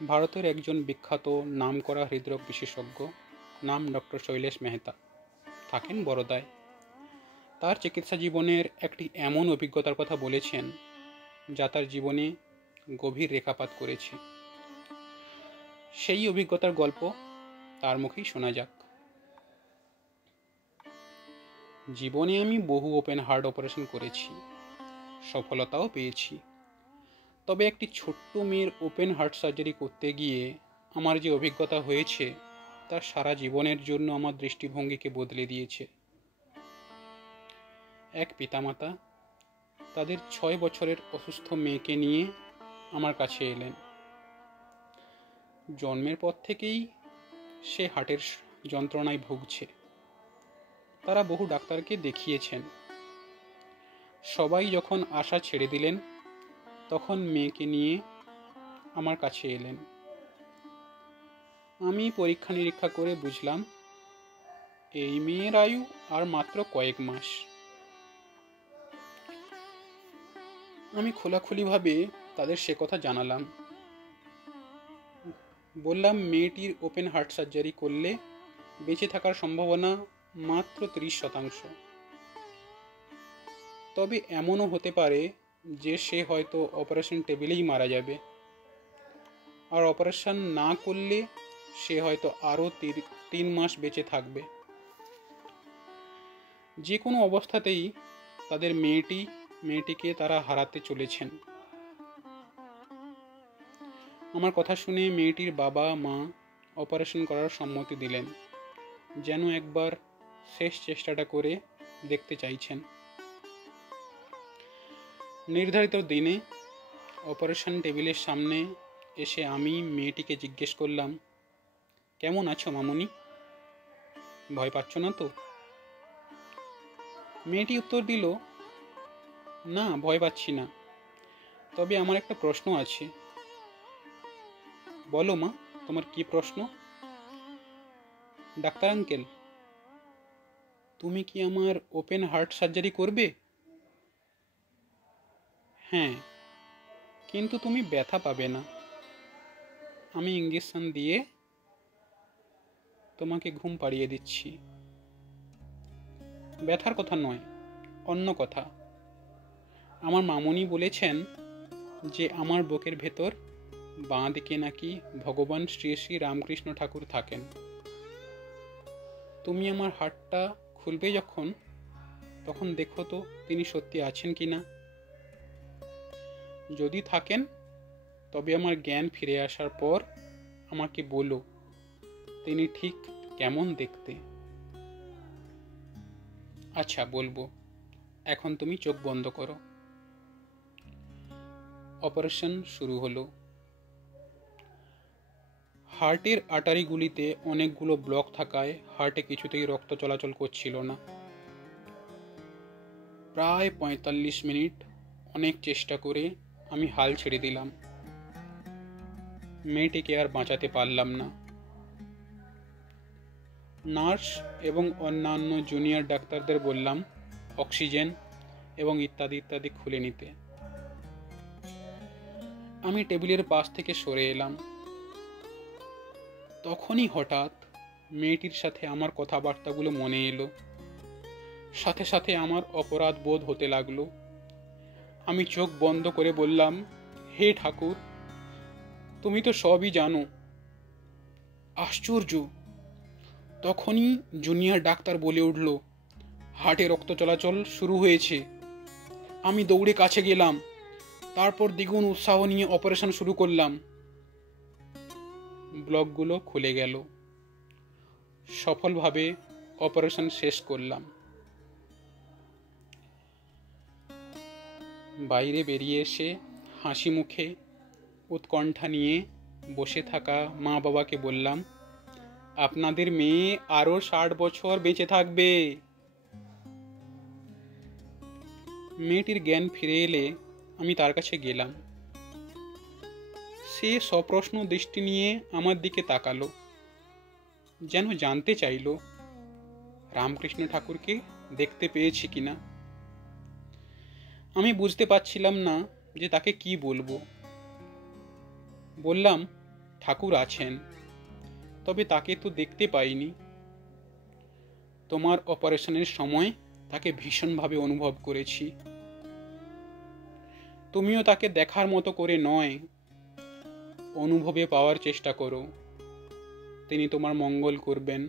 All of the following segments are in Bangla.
ভারতের একজন বিখ্যাত নামকরা হৃদরোগ বিশেষজ্ঞ, নাম ডক্টর শৈলেশ মেহতা, থাকেন বরোদায়। তার চিকিৎসা জীবনের একটি এমন অভিজ্ঞতার কথা বলেছেন যা তার জীবনে গভীর রেখাপাত করেছে। সেই অভিজ্ঞতার গল্প তার মুখেই শোনা যাক। জীবনে আমি বহু ওপেন হার্ট অপারেশন করেছি, সফলতাও পেয়েছি। তবে একটি ছোট্ট মেয়ের ওপেন হার্ট সার্জারি করতে গিয়ে আমার যে অভিজ্ঞতা হয়েছে তা সারা জীবনের জন্য আমার দৃষ্টিভঙ্গিকে বদলে দিয়েছে। এক পিতামাতা তাদের 6 বছরের অসুস্থ মেয়েকে নিয়ে আমার কাছে এলেন। জন্মের পর থেকেই সে হার্টের যন্ত্রণায় ভুগছে। তারা বহু ডাক্তারকে দেখিয়েছেন। সবাই যখন আশা ছেড়ে দিলেন, তখন মেয়েকে নিয়ে আমার কাছে এলেন। আমি পরীক্ষা নিরীক্ষা করে বুঝলাম এই মেয়ের আয়ু আর মাত্র কয়েক মাস। আমি খোলাখুলিভাবে তাদের সে কথা জানালাম। বললাম মেয়েটির ওপেন হার্ট সার্জারি করলে বেঁচে থাকার সম্ভাবনা মাত্র 30%। তবে এমনও হতে পারে যে সে হয়তো অপারেশন টেবিলেই মারা যাবে, আর অপারেশন না করলে সে হয়তো আরও 3 মাস বেঁচে থাকবে। যে কোনো অবস্থাতেই তাদের মেয়েটিকে তারা হারাতে চলেছেন। আমার কথা শুনে মেয়েটির বাবা মা অপারেশন করার সম্মতি দিলেন, যেন একবার শেষ চেষ্টাটা করে দেখতে চাইছেন। নির্ধারিত দিনে অপারেশন টেবিলের সামনে এসে আমি মেয়েটিকে জিজ্ঞেস করলাম, কেমন আছো মামুনি? ভয় পাচ্ছ না তো? মেয়েটি উত্তর দিল, না, ভয় পাচ্ছি না। তবে আমার একটা প্রশ্ন আছে। বলো মা, তোমার কি প্রশ্ন? ডাক্তার আঙ্কেল, তুমি কি আমার ওপেন হার্ট সার্জারি করবে? হ্যাঁ, কিন্তু তুমি ব্যথা পাবে না। আমি ইঞ্জেকশন দিয়ে তোমাকে ঘুম পাড়িয়ে দিচ্ছি। ব্যথার কথা নয়, অন্য কথা। আমার মামুনি বলেছেন যে আমার বুকের ভেতর বাঁ দিকে নাকি ভগবান শ্রী শ্রী রামকৃষ্ণ ঠাকুর থাকেন। তুমি আমার হার্টটা খুলবে যখন, তখন দেখো তো তিনি সত্যি আছেন কিনা। যদি থাকেন তবে আমার জ্ঞান ফিরে আসার পর আমাকে বলো তিনি ঠিক কেমন দেখতে। আচ্ছা, বলবো। এখন তুমি চোখ বন্ধ করো। অপারেশন শুরু হলো। হার্টের আর্টারিগুলিতে অনেকগুলো ব্লক থাকায় হার্টে কিছুতেই রক্ত চলাচল করছিল না। প্রায় 45 মিনিট অনেক চেষ্টা করে আমি হাল ছেড়ে দিলাম। মেয়েটিকে আর বাঁচাতে পারলাম না। নার্স এবং অন্যান্য জুনিয়র ডাক্তারদের বললাম অক্সিজেন এবং ইত্যাদি ইত্যাদি খুলে নিতে। আমি টেবিলের পাশ থেকে সরে এলাম। তখনই হঠাৎ মেয়েটির সাথে আমার কথাবার্তাগুলো মনে এলো। সাথে সাথে আমার অপরাধ বোধ হতে লাগলো। আমি চোখ বন্ধ করে বললাম, হে ঠাকুর, তুমি তো সবই জানো। আশ্চর্য! তখনই জুনিয়র ডাক্তার বলে উঠল, হার্টে রক্ত চলাচল শুরু হয়েছে। আমি দৌড়ে কাছে গেলাম। তারপর দ্বিগুণ উৎসাহ নিয়ে অপারেশন শুরু করলাম। ব্লকগুলো খুলে গেল। সফলভাবে অপারেশন শেষ করলাম। বাইরে বেরিয়ে এসে হাসি মুখে উৎকণ্ঠা নিয়ে বসে থাকা মা বাবাকে বললাম, আপনাদের মেয়ে আরো 60 বছর বেঁচে থাকবে। মেয়েটির জ্ঞান ফিরে এলে আমি তার কাছে গেলাম। সে সপ্রশ্ন দৃষ্টি নিয়ে আমার দিকে তাকালো, যেন জানতে চাইল রামকৃষ্ণ ঠাকুরকে দেখতে পেয়েছি কিনা। আমি বুঝতে পারছিলাম না যে তাকে কি বলবো। বললাম, ঠাকুর আছেন, তবে তাকে তো দেখতে পাইনি। তোমার অপারেশনের সময় তাকে ভীষণভাবে অনুভব করেছি। তুমিও তাকে দেখার মতো করে নয়, অনুভবে পাওয়ার চেষ্টা করো। তিনি তোমার মঙ্গল করবেন।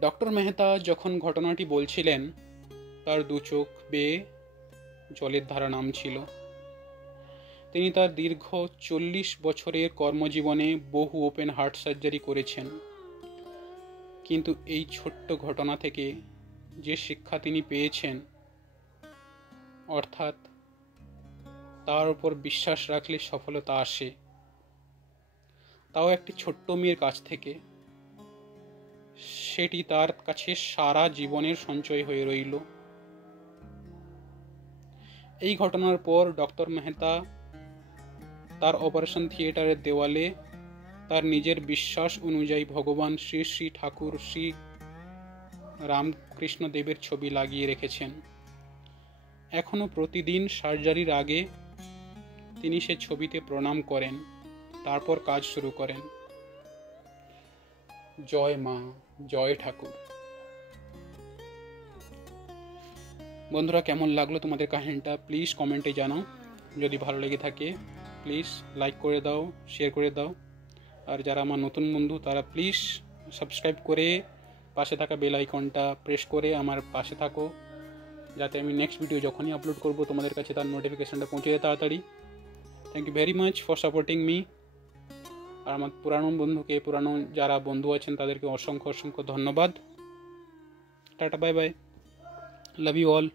ডক্টর মেহতা যখন ঘটনাটি বলছিলেন, তার দু চোখ বেয়ে জলের ধারা নামছিল। তিনি তার দীর্ঘ 40 বছরের কর্মজীবনে বহু ওপেন হার্ট সার্জারি করেছেন, কিন্তু এই ছোট্ট ঘটনা থেকে যে শিক্ষা তিনি পেয়েছেন, অর্থাৎ তার উপর বিশ্বাস রাখলে সফলতা আসে, তাও একটি ছোট্ট মেয়ের কাছ থেকে, সেটি তার কাছে সারা জীবনের সঞ্চয় হয়ে রইল। এই ঘটনার পর ডক্টর মেহতা তার অপারেশন থিয়েটারের দেওয়ালে তার নিজের বিশ্বাস অনুযায়ী ভগবান শ্রী শ্রী ঠাকুর শ্রী রামকৃষ্ণ দেবের ছবি লাগিয়ে রেখেছেন। এখনো প্রতিদিন সার্জারির আগে তিনি সে ছবিতে প্রণাম করেন, তারপর কাজ শুরু করেন। জয় মা, জয় ঠাকুর। বন্ধুরা, কেমন লাগলো তোমাদের কাহিনীটা প্লিজ কমেন্টে জানাও। যদি ভালো লেগে থাকে প্লিজ লাইক করে দাও, শেয়ার করে দাও। আর যারা আমার নতুন বন্ধু তারা প্লিজ সাবস্ক্রাইব করে পাশে থাকা বেল আইকনটা প্রেস করে আমার পাশে থাকো, যাতে আমি নেক্সট ভিডিও যখনই আপলোড করব তোমাদের কাছে তার নোটিফিকেশনটা পৌঁছে যায় তাড়াতাড়ি। Thank you very much for supporting me. আর আমার পুরানো যারা বন্ধু আছেন তাদেরকে অসংখ্য ধন্যবাদ। Tata, bye bye, love you all.